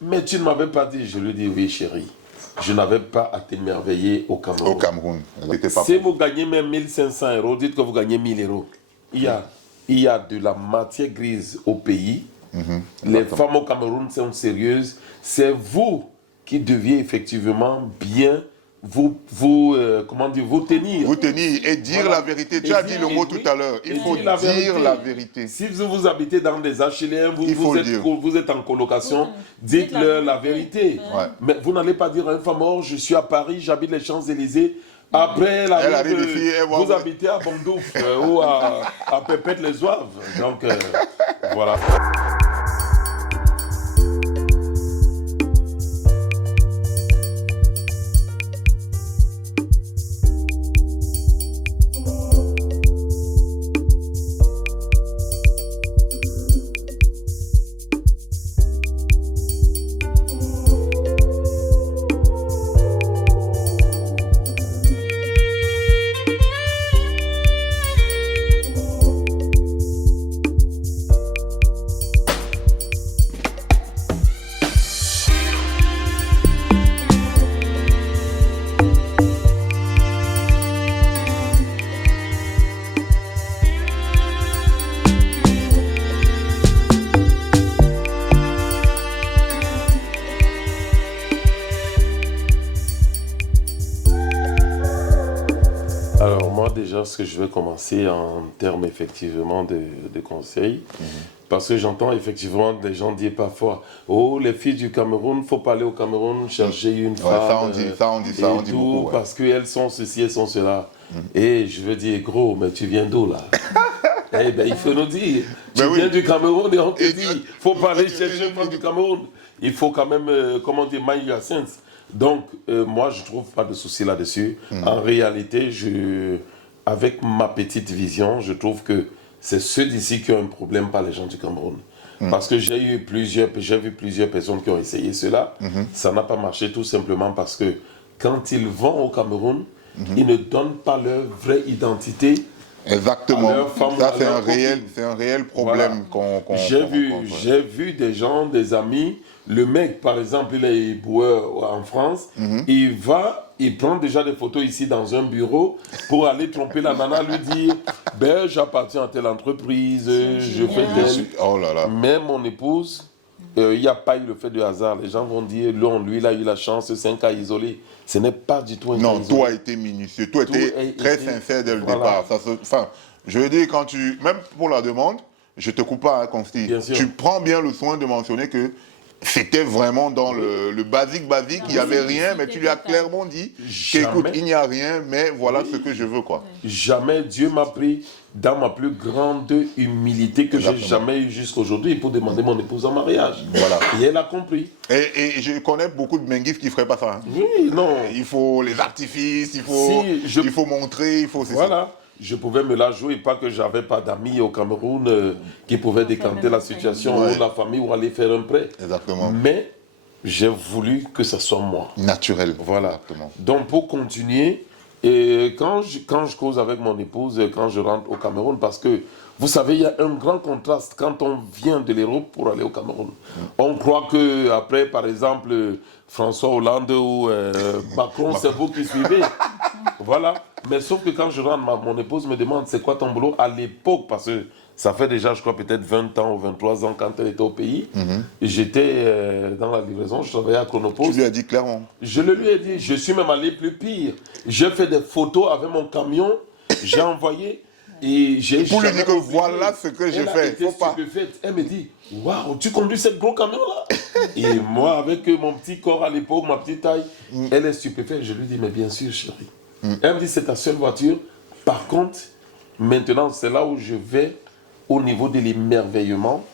Mais tu ne m'avais pas dit, je lui dis oui chérie. Je n'avais pas à t'émerveiller au Cameroun. Au Cameroun. Si vous gagnez même 1500 euros, dites que vous gagnez 1000 euros. Il y a de la matière grise au pays. Les femmes au Cameroun sont sérieuses. C'est vous qui deviez effectivement bien comment dire, vous tenir. Vous tenir et dire la vérité. Tu as dit le mot tout à l'heure. Il faut dire la vérité. Si vous habitez dans des HLM, vous êtes en colocation, dites-leur la vérité. Ouais. Mais vous n'allez pas dire à une femme, oh, je suis à Paris, j'habite les Champs-Élysées. Après, vous habitez à Bondouf ou à Pépette-les-Oeuvres. Donc, voilà. Alors moi déjà, ce que je vais commencer en termes effectivement de conseils, parce que j'entends effectivement des gens dire parfois, oh les filles du Cameroun, faut pas aller au Cameroun chercher une femme. Ça on dit beaucoup. Ouais. Parce qu'elles sont ceci, elles sont cela. Et je veux dire, gros, mais tu viens d'où là? Eh ben il faut nous dire, tu viens du Cameroun et on te dit, faut pas aller chercher une femme du Cameroun. Il faut quand même, comment dire, mind your sense. Donc, moi, je ne trouve pas de souci là-dessus. En réalité, avec ma petite vision, je trouve que c'est ceux d'ici qui ont un problème, pas les gens du Cameroun. Parce que j'ai vu plusieurs personnes qui ont essayé cela. Ça n'a pas marché tout simplement parce que quand ils vont au Cameroun, ils ne donnent pas leur vraie identité. Exactement. Ça, c'est un réel problème qu'on J'ai vu des gens, des amis. Le mec, par exemple, il est éboueur en France. Il prend déjà des photos ici dans un bureau pour aller tromper la nana, lui dire ben, j'appartiens à telle entreprise, je fais tel. Oh là là. Mais mon épouse, il n'y a pas eu le fait de hasard. Les gens vont dire, lui, il a eu la chance, c'est un cas isolé. Ce n'est pas du tout un cas isolé. Non, tout a été minutieux, tout a été très sincère dès le départ. Je veux dire, même pour la demande, je ne te coupe pas, Consti. Tu prends bien le soin de mentionner que c'était vraiment dans le basique, il n'y avait rien, mais tu lui as clairement dit qu'écoute, il n'y a rien, mais voilà ce que je veux, quoi. Jamais Dieu m'a pris dans ma plus grande humilité que j'ai jamais eue jusqu'à aujourd'hui pour demander mon épouse en mariage. Voilà. Et elle a compris. Et je connais beaucoup de menguifs qui ne feraient pas ça. Hein. Oui, non. Il faut les artifices, il faut montrer, il faut... Voilà. Je pouvais me la jouer, pas que j'avais pas d'amis au Cameroun qui pouvaient décanter la situation ou la famille ou aller faire un prêt. Exactement. Mais j'ai voulu que ce soit moi. Naturel. Voilà. Exactement. Donc pour continuer, et quand je cause avec mon épouse, quand je rentre au Cameroun, parce que vous savez, il y a un grand contraste quand on vient de l'Europe pour aller au Cameroun. On croit que après, par exemple, François Hollande ou Macron, c'est vous qui suivez. Voilà. Mais sauf que quand je rentre, mon épouse me demande c'est quoi ton boulot à l'époque, parce que ça fait déjà, je crois, peut-être 20 ans ou 23 ans quand elle était au pays. Et j'étais dans la livraison, je travaillais à Chronopost. Tu lui as dit clairement? Je le lui ai dit. Je suis même allé plus pire. J'ai fait des photos avec mon camion, j'ai envoyé. Et pour lui dire que voilà ce que j'ai fait. Faut pas. Elle me dit, waouh, tu conduis cette gros camion là? Et moi, avec mon petit corps à l'époque, ma petite taille, elle est stupéfaite. Je lui dis, mais bien sûr, chérie. Elle me dit, c'est ta seule voiture. Par contre, maintenant, c'est là où je vais au niveau de l'émerveillement.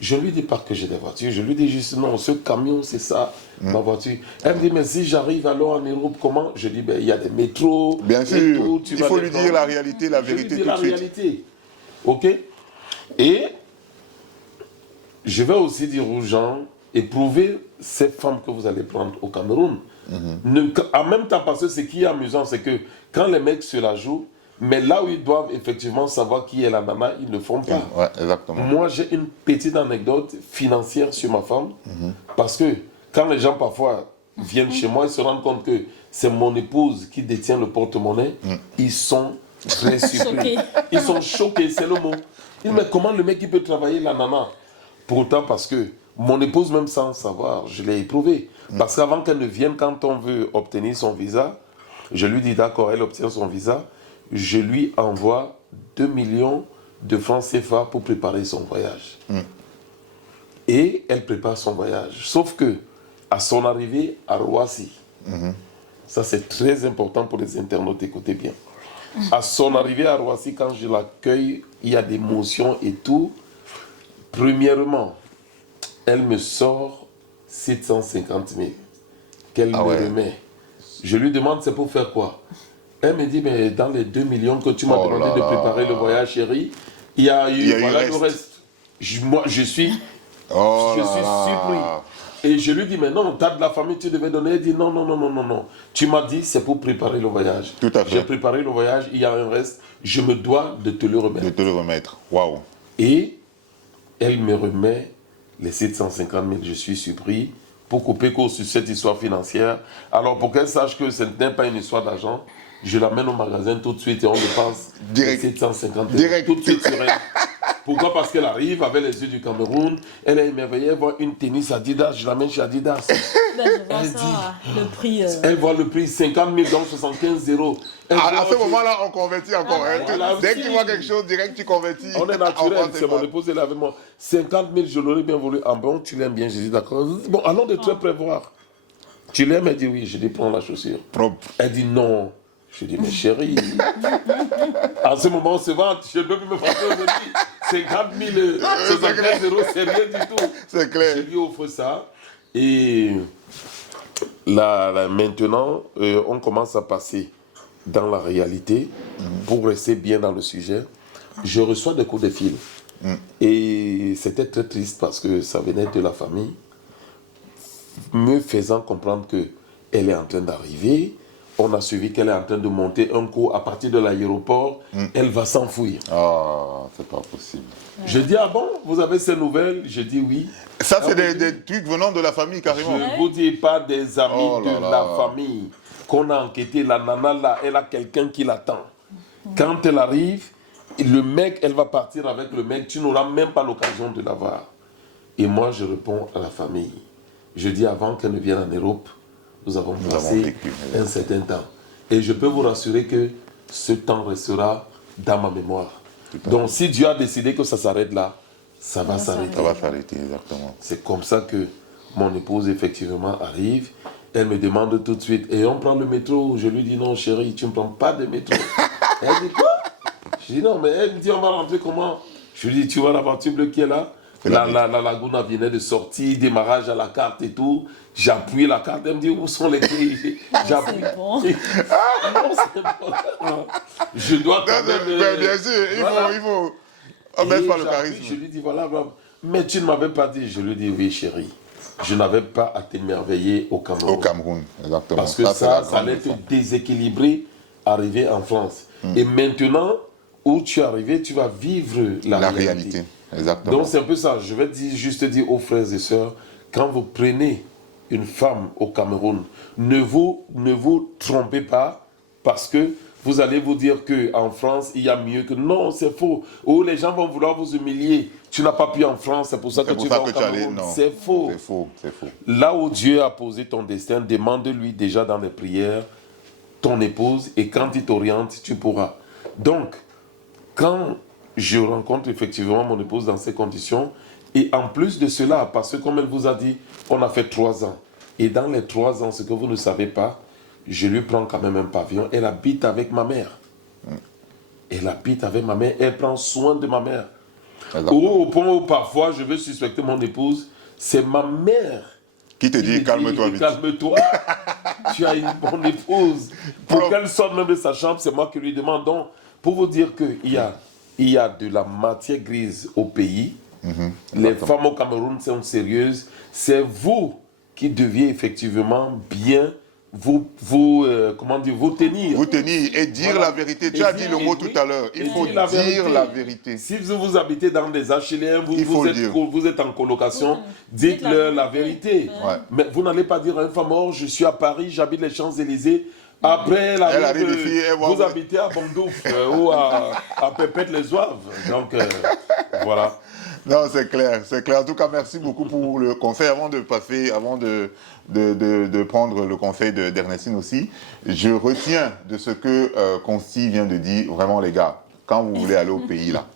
Je lui dis pas que j'ai des voitures. Je lui dis juste, non, ce camion, c'est ça, ma voiture. Elle me dit, mais si j'arrive alors en Europe, comment? Je dis, ben, il y a des métros. Bien sûr, il faut lui dire la réalité, la vérité tout de suite. Réalité. Ok? Et je vais aussi dire aux gens, éprouvez ces femmes que vous allez prendre au Cameroun. En même temps, parce que ce qui est amusant, c'est que quand les mecs se la jouent, mais là où ils doivent effectivement savoir qui est la nana, ils ne le font pas. Ouais, exactement. Moi, j'ai une petite anecdote financière sur ma femme. Parce que quand les gens parfois viennent chez moi, ils se rendent compte que c'est mon épouse qui détient le porte-monnaie, ils sont très surpris. Ils sont choqués, c'est le mot. Ils disent, mais comment le mec il peut travailler la nana? Pourtant, parce que mon épouse, même sans savoir, je l'ai éprouvé. Parce qu'avant qu'elle ne vienne, quand on veut obtenir son visa, je lui dis d'accord, elle obtient son visa, je lui envoie 2 millions de francs CFA pour préparer son voyage. Et elle prépare son voyage. Sauf que, à son arrivée à Roissy, ça c'est très important pour les internautes, écoutez bien. À son arrivée à Roissy, quand je l'accueille, il y a des motions et tout. Premièrement, elle me sort 750 000 qu'elle me remet. Je lui demande c'est pour faire quoi? Elle me dit, mais dans les 2 millions que tu m'as demandé de préparer le voyage, chérie, il y a eu le reste. Moi, je suis surpris. Et je lui dis, mais non, tu as de la famille, tu devais donner. Elle dit, non, non, non, non, non, non. Tu m'as dit, c'est pour préparer le voyage. Tout à fait. J'ai préparé le voyage, il y a un reste, je me dois de te le remettre. De te le remettre, waouh. Et elle me remet les 750 000, je suis surpris, pour couper court sur cette histoire financière. Alors, pour qu'elle sache que ce n'est pas une histoire d'argent, je l'amène au magasin tout de suite et on dépense les 750 000 tout de suite sur elle. Pourquoi? Parce qu'elle arrive avec les yeux du Cameroun, elle est émerveillée, elle voit une tennis Adidas, je l'amène chez Adidas. Elle dit, le prix... Elle voit le prix, 50 000, donc 75 euros. À ce moment-là, on convertit encore. Dès que tu vois quelque chose, direct, tu convertis. On est naturel, c'est mon épouse, elle est avec moi. 50 000, je l'aurais bien voulu. Ah bon, tu l'aimes bien? Je dis d'accord. Bon, allons de très près voir. Tu l'aimes? Elle dit oui. Je dis prends la chaussure. Propre. Elle dit non. Je dis mais chérie. En ce moment, on se vante. Je ne peux plus me frapper aujourd'hui. 50 000, 75 euros, c'est rien du tout. C'est clair. Je lui offre ça. Et là, maintenant, on commence à passer dans la réalité pour rester bien dans le sujet. Je reçois des coups de fil. Et c'était très triste parce que ça venait de la famille, me faisant comprendre qu'elle est en train d'arriver. On a suivi qu'elle est en train de monter un coup à partir de l'aéroport. Elle va s'enfuir. Ah, c'est pas possible. Je dis, ah bon, vous avez ces nouvelles? Je dis oui. Ça, c'est des trucs venant de la famille, carrément. Je ne vous dis pas des amis de la famille qu'on a enquêté. La nana, là, elle a quelqu'un qui l'attend. Quand elle arrive, le mec, elle va partir avec le mec. Tu n'auras même pas l'occasion de la voir. Et moi, je réponds à la famille. Je dis, avant qu'elle ne vienne en Europe, nous avons passé un certain temps. Et je peux vous rassurer que ce temps restera dans ma mémoire. Donc, si Dieu a décidé que ça s'arrête là, ça va s'arrêter. Ça va s'arrêter, exactement. C'est comme ça que mon épouse, effectivement, arrive. Elle me demande tout de suite, et on prend le métro? Je lui dis, non, chérie, tu ne prends pas de métro. Elle dit, quoi? Je dis, non, mais elle me dit, on va rentrer comment? Je lui dis, tu vois la voiture bleue qui est là? La Laguna venait de sortir, démarrage à la carte et tout. J'appuie la carte, elle me dit, où sont les clés? J'appuie. C'est bon. Je dois quand même... bien sûr, il faut... On ne baisse pas le charisme. Je lui dis, voilà, mais tu ne m'avais pas dit. Je lui dis, oui, chérie. Je n'avais pas à t'émerveiller au Cameroun. Au Cameroun, exactement. Parce que ça allait te déséquilibrer, arriver en France. Et maintenant, où tu es arrivé, tu vas vivre la réalité. Exactement. Donc c'est un peu ça. Je vais juste dire aux frères et sœurs, quand vous prenez une femme au Cameroun, ne vous trompez pas, parce que vous allez vous dire qu'en France, il y a mieux que... Non, c'est faux. Ou les gens vont vouloir vous humilier. Tu n'as pas pu en France, c'est pour ça que tu vas au Cameroun. C'est faux. C'est faux, c'est faux. Là où Dieu a posé ton destin, demande-lui déjà dans les prières ton épouse, et quand il t'oriente, tu pourras. Donc, quand je rencontre effectivement mon épouse dans ces conditions, et en plus de cela, parce que comme elle vous a dit, on a fait 3 ans. Et dans les 3 ans, ce que vous ne savez pas, je lui prends quand même un pavillon. Elle habite avec ma mère. Elle habite avec ma mère. Elle prend soin de ma mère. Au point où parfois je veux suspecter mon épouse, c'est ma mère qui te dit calme-toi vite. Calme-toi. Tu as une bonne épouse. Pour qu'elle sorte même de sa chambre, c'est moi qui lui demande. Donc, pour vous dire qu'il y a de la matière grise au pays. Les femmes au Cameroun sont sérieuses. C'est vous qui deviez effectivement bien comment dire, vous tenir. Vous tenir et dire la vérité. Tu as dit le mot tout à l'heure. Il faut dire la vérité. Si vous habitez dans des HLM, vous êtes en colocation, dites-leur la vérité. Mais vous n'allez pas dire à une femme, oh, je suis à Paris, j'habite les Champs-Élysées. Après, elle arrive vous habitez à Bondouf ou à Pépette-les-Oeuvres. Donc, voilà. Non, c'est clair, c'est clair. En tout cas, merci beaucoup pour le conseil. Avant de prendre le conseil d'Ernestine aussi, je retiens de ce que Consti vient de dire, vraiment les gars, quand vous voulez aller au pays là,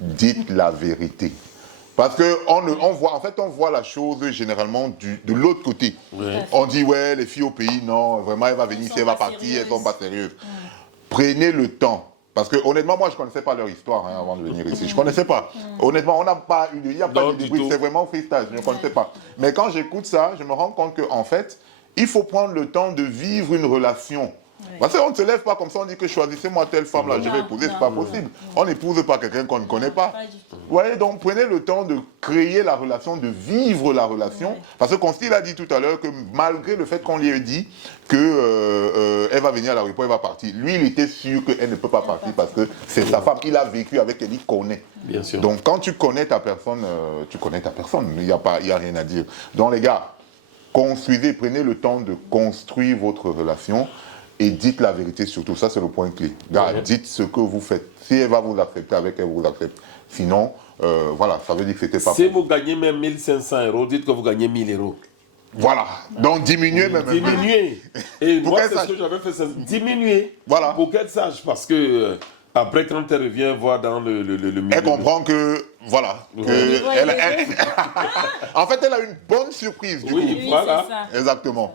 dites la vérité. Parce qu'on voit la chose généralement de l'autre côté. Oui. On dit, ouais, les filles au pays, non, vraiment, elle va venir ici, elle va partir, elles ne sont pas sérieuses. Prenez le temps. Parce que honnêtement, moi, je ne connaissais pas leur histoire avant de venir ici. Je ne connaissais pas. Honnêtement, on n'a pas eu il n'y a pas de débrief, c'est vraiment freestyle, je ne connaissais pas. Mais quand j'écoute ça, je me rends compte qu'en fait, il faut prendre le temps de vivre une relation. Oui. Parce qu'on ne se lève pas comme ça, on dit que choisissez-moi telle femme là, je vais épouser, c'est pas possible. On n'épouse pas quelqu'un qu'on ne connaît pas. Vous voyez, donc prenez le temps de créer la relation, de vivre la relation. Oui. Parce que Consti l'a dit tout à l'heure que malgré le fait qu'on lui ait dit qu'elle va venir à l'aéroport, elle va partir. Lui, il était sûr qu'elle ne peut pas partir parce que c'est sa femme. Il a vécu avec elle, il connaît. Bien sûr. Donc quand tu connais ta personne, tu connais ta personne. Il n'y a rien à dire. Donc les gars, construisez, prenez le temps de construire votre relation. Et dites la vérité surtout, ça c'est le point clé. Gars, dites ce que vous faites. Si elle va vous accepter, avec elle vous accepte. Sinon, voilà, ça veut dire que c'était pas... Si vous gagnez même 1500 €, dites que vous gagnez 1000 €. Voilà, donc diminuez même. Diminuez. Et moi, c'est ce que j'avais fait, c'est diminuer. Voilà. Pour qu'elle sache, parce que... Après, quand elle revient voir dans le milieu... Elle comprend que, voilà, en fait, elle a une bonne surprise. Du coup. Voilà. Exactement.